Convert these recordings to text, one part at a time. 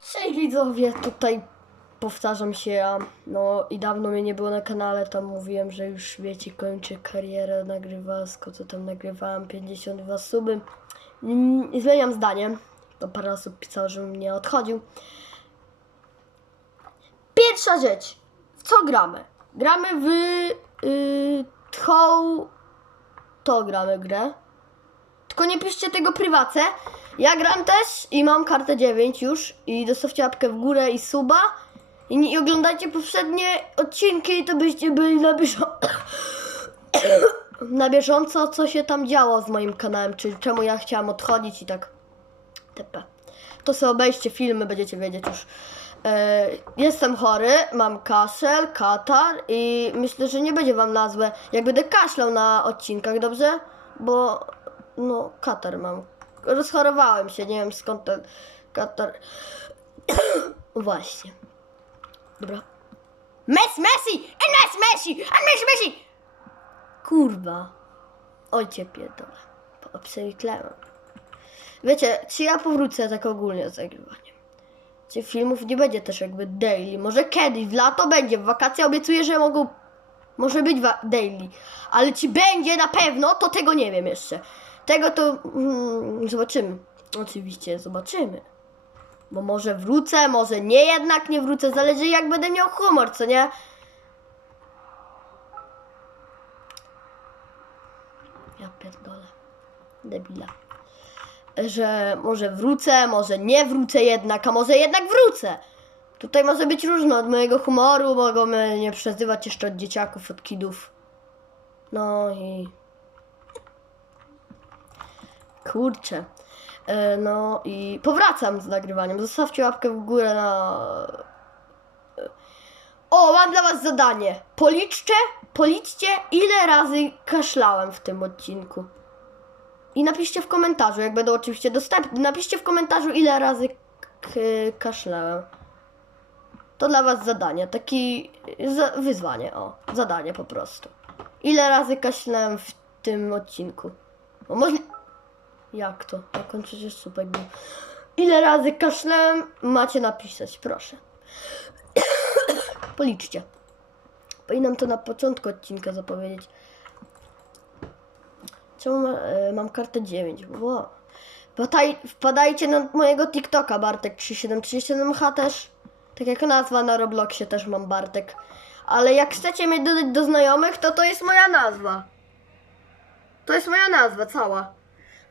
Cześć widzowie, tutaj powtarzam się ja, no i dawno mnie nie było na kanale, tam mówiłem, że już wiecie, kończę karierę nagrywasko, co tam nagrywałem, 52 suby. Mm, Zmieniam zdanie, to parę osób pisało, żebym nie odchodził. Pierwsza rzecz, w co gramy? Gramy w yy, to gramy grę. Tylko nie piszcie tego prywatce. Ja gram też i mam kartę 9 już i dostawcie łapkę w górę i suba. I, nie- i oglądajcie poprzednie odcinki, to byście byli na bieżąco. na bieżąco, co się tam działo z moim kanałem, czy czemu ja chciałam odchodzić i tak. TP. To sobie obejście filmy, będziecie wiedzieć już. E, jestem chory, mam kaszel, katar i myślę, że nie będzie wam na złe, jak będę kaszlał na odcinkach, dobrze? Bo, no, katar mam. Rozchorowałem się, nie wiem skąd ten katar. Właśnie. Dobra. Messi, Messi! And Messi, Messi! And Messi, Messi! Kurwa. Ojcie pierdolę. Obsewiklałem. Wiecie, czy ja powrócę tak ogólnie z nagrywaniem? Czy filmów nie będzie też jakby daily? Może kiedyś, w lato będzie, w wakacje obiecuję, że mogą... Może być daily. Ale czy będzie na pewno, to tego nie wiem jeszcze. Tego to mm, zobaczymy. Oczywiście zobaczymy. Bo może wrócę, może nie jednak nie wrócę. Zależy jak będę miał humor, co nie? Ja pierdolę. Debila. Że może wrócę, może nie wrócę jednak, a może jednak wrócę. Tutaj może być różno od mojego humoru, mogą mnie przezywać jeszcze od dzieciaków, od kidów. No i... Kurczę. E, No i powracam z nagrywaniem. Zostawcie łapkę w górę na... O, mam dla was zadanie. Policzcie, policzcie ile razy kaszlałem w tym odcinku. I napiszcie w komentarzu, jak będą oczywiście dostępne. Napiszcie w komentarzu ile razy kaszlałem. To dla was zadanie, taki wyzwanie, o, zadanie po prostu. Ile razy kaszlałem w tym odcinku? Bo może... Jak to? Ja kończę się super. Ile razy kaszlałem? Macie napisać, proszę. Policzcie. Powinnam to na początku odcinka zapowiedzieć. Czemu ma, e, mam kartę 9? Wow. Wpadaj, wpadajcie na mojego TikToka Bartek3737H też. Tak jak nazwa na Robloxie też mam Bartek. Ale jak chcecie mnie dodać do znajomych, to to jest moja nazwa. To jest moja nazwa cała.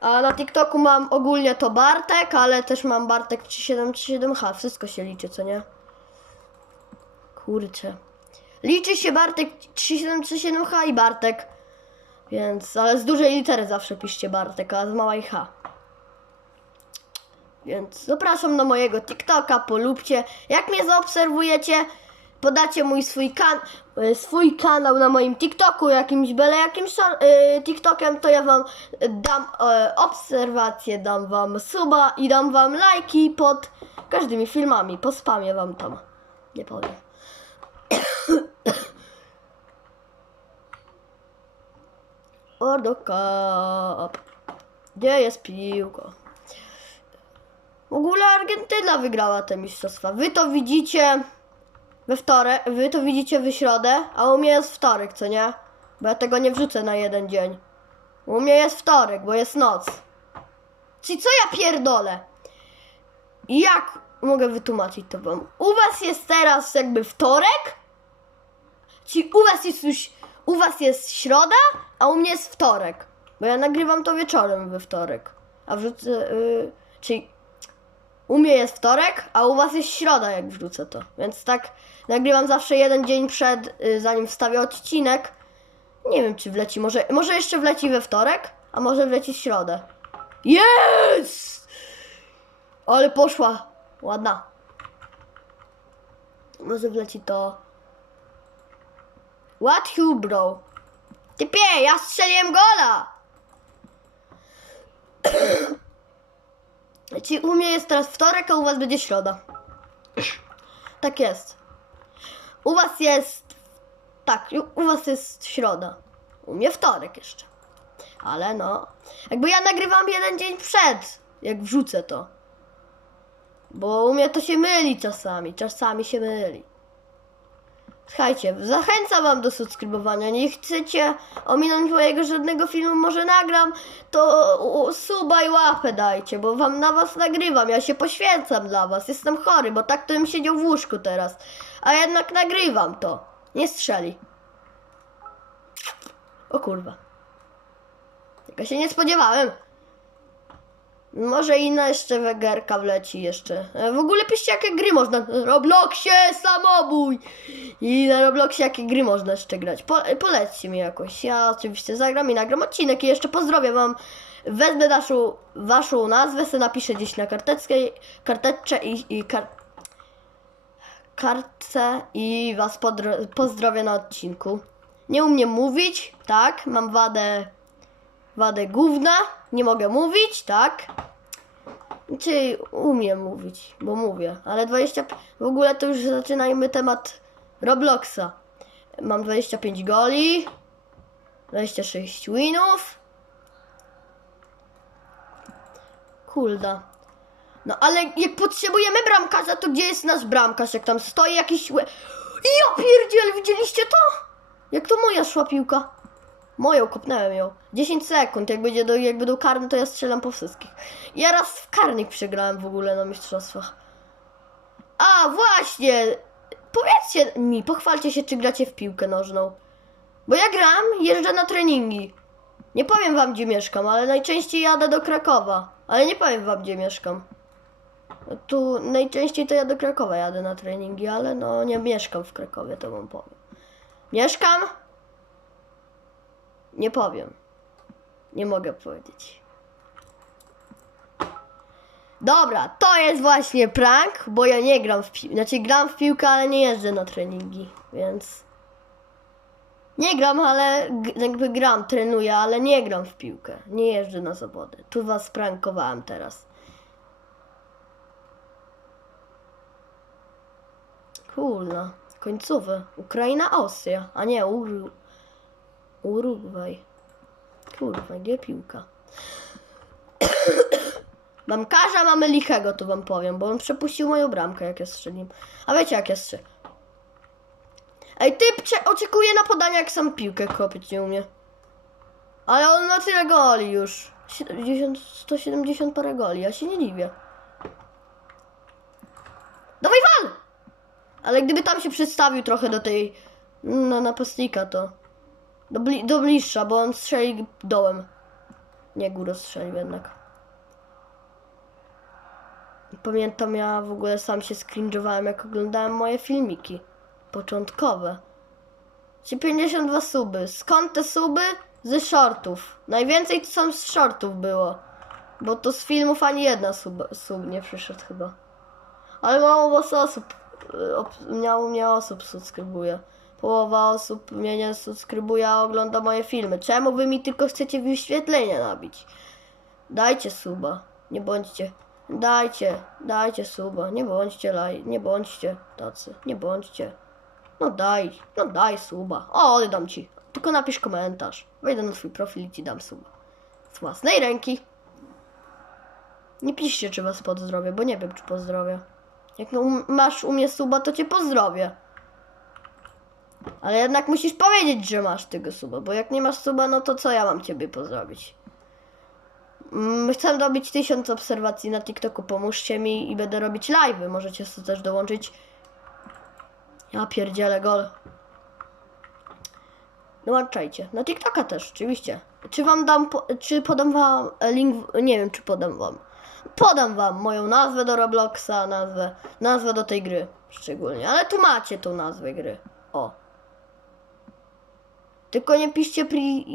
A na TikToku mam ogólnie to Bartek, ale też mam Bartek 3737H. Wszystko się liczy, co nie? Kurczę. Liczy się Bartek 3737H i Bartek. Więc, ale z dużej litery zawsze piszcie Bartek, a z małej H. Więc zapraszam na mojego TikToka, polubcie. Jak mnie zaobserwujecie, podacie mój swój, kan e, swój kanał na moim TikToku, jakimś byle jakimś szor- e, TikTokiem, to ja wam dam e, obserwacje, dam wam suba i dam wam lajki pod każdymi filmami. Pospamię wam tam. Nie powiem. Ordo Cup. Gdzie jest piłka? W ogóle Argentyna wygrała te mistrzostwa. Wy to widzicie we wtorek, wy to widzicie w środę, a u mnie jest wtorek, co nie? Bo ja tego nie wrzucę na jeden dzień. U mnie jest wtorek, bo jest noc. Czyli co ja pierdolę? Jak mogę wytłumaczyć to wam? U was jest teraz jakby wtorek? Czyli u was jest już, u was jest środa, a u mnie jest wtorek. Bo ja nagrywam to wieczorem we wtorek. A wrzucę, yy, czyli u mnie jest wtorek, a u was jest środa, jak wrzucę to. Więc tak nagrywam zawsze jeden dzień przed, y, zanim wstawię odcinek. Nie wiem, czy wleci, może, może jeszcze wleci we wtorek, a może wleci w środę. Jest! Ale poszła. Ładna. Może wleci to. What you, bro? Typie, ja strzeliłem gola! Czyli u mnie jest teraz wtorek, a u was będzie środa. Tak jest. U was jest. Tak, u was jest środa. U mnie wtorek jeszcze. Ale no. Jakby ja nagrywam jeden dzień przed, jak wrzucę to. Bo u mnie to się myli czasami, czasami się myli. Słuchajcie, zachęcam wam do subskrybowania. Nie chcecie ominąć mojego żadnego filmu, może nagram, to suba i łapę dajcie, bo wam na was nagrywam. Ja się poświęcam dla was. Jestem chory, bo tak to bym siedział w łóżku teraz. A jednak nagrywam to. Nie strzeli. O kurwa. Tego się nie spodziewałem. Może inna jeszcze wegerka wleci jeszcze. E, W ogóle piszcie jakie gry można. Na Robloxie samobój! I na Robloxie jakie gry można jeszcze grać. Po, polećcie mi jakoś. Ja oczywiście zagram i nagram odcinek i jeszcze pozdrowię wam. Wezmę naszą, waszą nazwę, sobie napiszę gdzieś na karteczce, karteczce i, i kar, kartce i was podro, pozdrowię na odcinku. Nie umiem mówić, tak, mam wadę wadę gówna, nie mogę mówić, tak? Czyli umiem mówić, bo mówię, ale 20. W ogóle to już zaczynajmy temat Robloxa. Mam 25 goli, 26 winów. Kulda. No ale jak potrzebujemy bramkarza, to gdzie jest nasz bramkarz? Jak tam stoi jakiś. Ja pierdziel, widzieliście to? Jak to moja szła piłka? Moją, kopnąłem ją. 10 sekund, jak będzie do, jak będą karne, to ja strzelam po wszystkich. Ja raz w karnik przegrałem w ogóle na mistrzostwach. A, właśnie! Powiedzcie mi, pochwalcie się, czy gracie w piłkę nożną. Bo ja gram, jeżdżę na treningi. Nie powiem wam, gdzie mieszkam, ale najczęściej jadę do Krakowa. Ale nie powiem wam, gdzie mieszkam. Tu najczęściej to ja do Krakowa jadę na treningi, ale no nie mieszkam w Krakowie, to wam powiem. Mieszkam nie powiem. Nie mogę powiedzieć. Dobra, to jest właśnie prank, bo ja nie gram w piłkę. Znaczy gram w piłkę, ale nie jeżdżę na treningi, więc... Nie gram, ale jakby gram, trenuję, ale nie gram w piłkę. Nie jeżdżę na zawody. Tu was prankowałem teraz. Kurna, końcowy. Ukraina, Austria, a nie Uru... Urugwaj. Kurwa, gdzie piłka? Mam karza, mamy lichego, tu wam powiem, bo on przepuścił moją bramkę, jak ja strzeliłem. A wiecie, jak ja strzel... Ej, typ cze- oczekuje na podanie, jak sam piłkę kopić nie umie. Ale on ma tyle goli już. 70, 170 parę goli, ja się nie dziwię. Dawaj wal! Ale gdyby tam się przedstawił trochę do tej... No, napastnika, to... Do, bli- do bliższa, bo on strzeli dołem. Nie górę strzelił jednak. Pamiętam, ja w ogóle sam się skrinżowałem, jak oglądałem moje filmiki. Początkowe. Czy 52 suby. Skąd te suby? Ze shortów. Najwięcej to są z shortów było. Bo to z filmów ani jedna sub, sub nie przyszedł chyba. Ale mało was osób, y, mało mnie osób subskrybuje. Połowa osób mnie nie subskrybuje, a ogląda moje filmy. Czemu wy mi tylko chcecie wyświetlenia nabić? Dajcie suba. Nie bądźcie. Dajcie, dajcie suba. Nie bądźcie laj, nie bądźcie tacy. Nie bądźcie. No daj, no daj suba. O, oddam ci. Tylko napisz komentarz. Wejdę na twój profil i ci dam suba. Z własnej ręki. Nie piszcie, czy was pozdrowię, bo nie wiem, czy pozdrowię. Jak no, masz u mnie suba, to cię pozdrowię. Ale jednak musisz powiedzieć, że masz tego suba, bo jak nie masz suba, no to co ja mam ciebie pozdrowić? Mm, Chcę dobić tysiąc obserwacji na TikToku, pomóżcie mi i będę robić live'y, możecie sobie też dołączyć. Ja pierdzielę gol. Dołączajcie. Na TikToka też, oczywiście. Czy wam dam, po, czy podam wam e, link, nie wiem czy podam wam. Podam wam moją nazwę do Robloxa, nazwę, nazwę do tej gry szczególnie, ale tu macie tą nazwę gry. O. Tylko nie piszcie pri...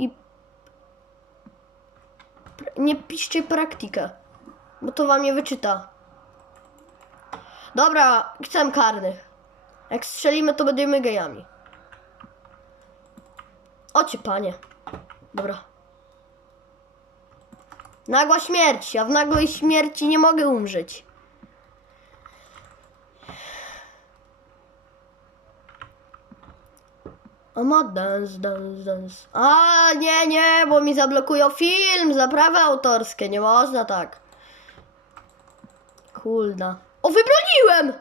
Nie piszcie praktykę, bo to wam nie wyczyta. Dobra, chcę karnych. Jak strzelimy, to będziemy gejami. Ocie, panie. Dobra. Nagła śmierć. Ja w nagłej śmierci nie mogę umrzeć. O ma dance, dance, dance. A nie, nie, bo mi zablokują film za prawa autorskie. Nie można tak. Kulda. O, wybroniłem!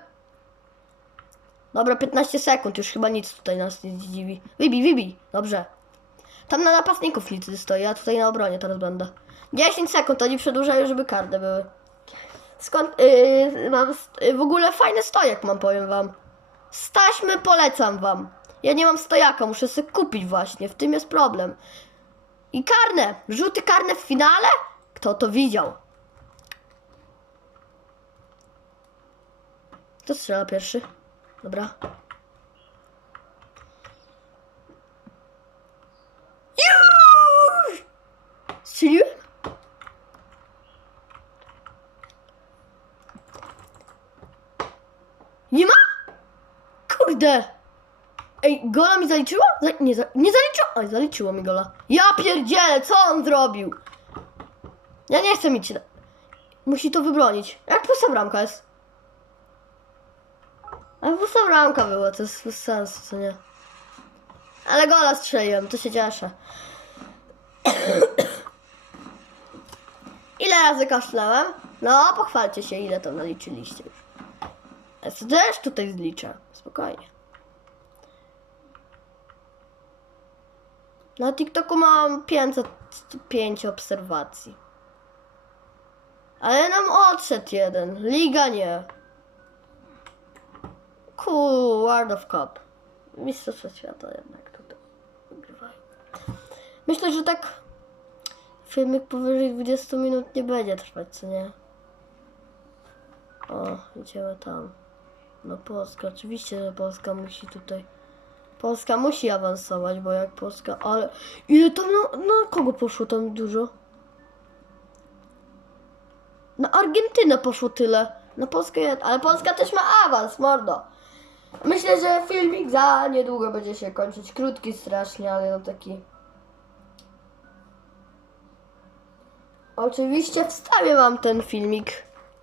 Dobra, 15 sekund, już chyba nic tutaj nas nie zdziwi. Wybij, wybij, dobrze. Tam na napastników nic stoi, a tutaj na obronie teraz będę. 10 sekund, oni przedłużają, żeby karty były. Skąd, yy, mam, yy, w ogóle fajny stojak mam, powiem wam. Staśmy polecam wam. Ja nie mam stojaka, muszę sobie kupić właśnie, w tym jest problem. I karne, rzuty karne w finale? Kto to widział? Kto strzela pierwszy? Dobra. Juuu! Strzeliłem? Nie ma? Kurde! Ej, gola mi zaliczyło? Za, nie, za, nie zaliczyło! Oj, zaliczyło mi gola. Ja pierdzielę, co on zrobił? Ja nie chcę mieć... Musi to wybronić. Jak pusta bramka jest? A pusta bramka była, to jest bez sensu, co nie? Ale gola strzeliłem, to się cieszę. Ile razy kaszlałem? No, pochwalcie się, ile to naliczyliście już. Ja też tutaj zliczę, spokojnie. Na TikToku mam 505 obserwacji. Ale nam odszedł jeden. Liga nie. Cool, World of Cup. Mistrzostwa świata jednak tutaj wygrywają. Myślę, że tak filmik powyżej 20 minut nie będzie trwać, co nie? O, idziemy tam. No Polska, oczywiście, że Polska musi tutaj... Polska musi awansować, bo jak Polska... Ale ile tam na, na kogo poszło tam dużo? Na Argentynę poszło tyle. Na Polskę. Ale Polska też ma awans, mordo. Myślę, że filmik za niedługo będzie się kończyć. Krótki strasznie, ale no taki... Oczywiście wstawię wam ten filmik.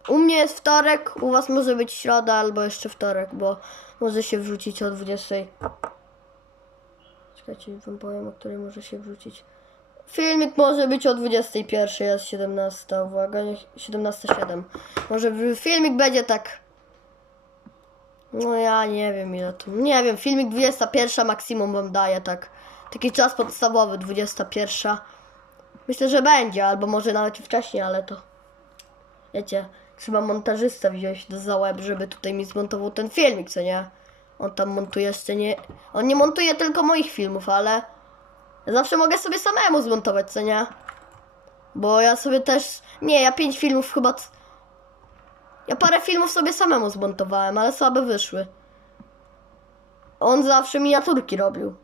U mnie jest wtorek, u was może być środa albo jeszcze wtorek, bo może się wrzucić o 20. Czekajcie, wam powiem, o której może się wrzucić. Filmik może być o 21, jest 17, uwaga, nie- 17.07. Może filmik będzie tak. No ja nie wiem ile tu. Nie wiem, filmik 21 maksimum wam daje tak. Taki czas podstawowy, 21. Myślę, że będzie, albo może nawet wcześniej, ale to. Wiecie, trzeba montażystę wziąć do za łeb, żeby tutaj mi zmontował ten filmik, co nie? On tam montuje jeszcze nie. On nie montuje tylko moich filmów, ale. Zawsze mogę sobie samemu zmontować, co nie? Bo ja sobie też. Nie, ja pięć filmów chyba. Ja parę filmów sobie samemu zmontowałem, ale słabe wyszły. On zawsze miniaturki robił.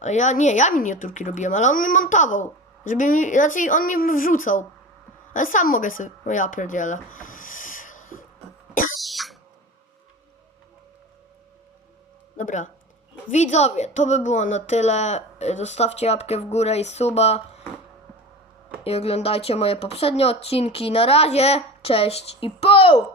A ja nie, ja miniaturki robiłem, ale on mi montował. Żeby mi, raczej on mi wrzucał. Ale sam mogę sobie. No ja pierdzielę. Dobra. Widzowie, to by było na tyle. Zostawcie łapkę w górę i suba. I oglądajcie moje poprzednie odcinki. Na razie, cześć i pół!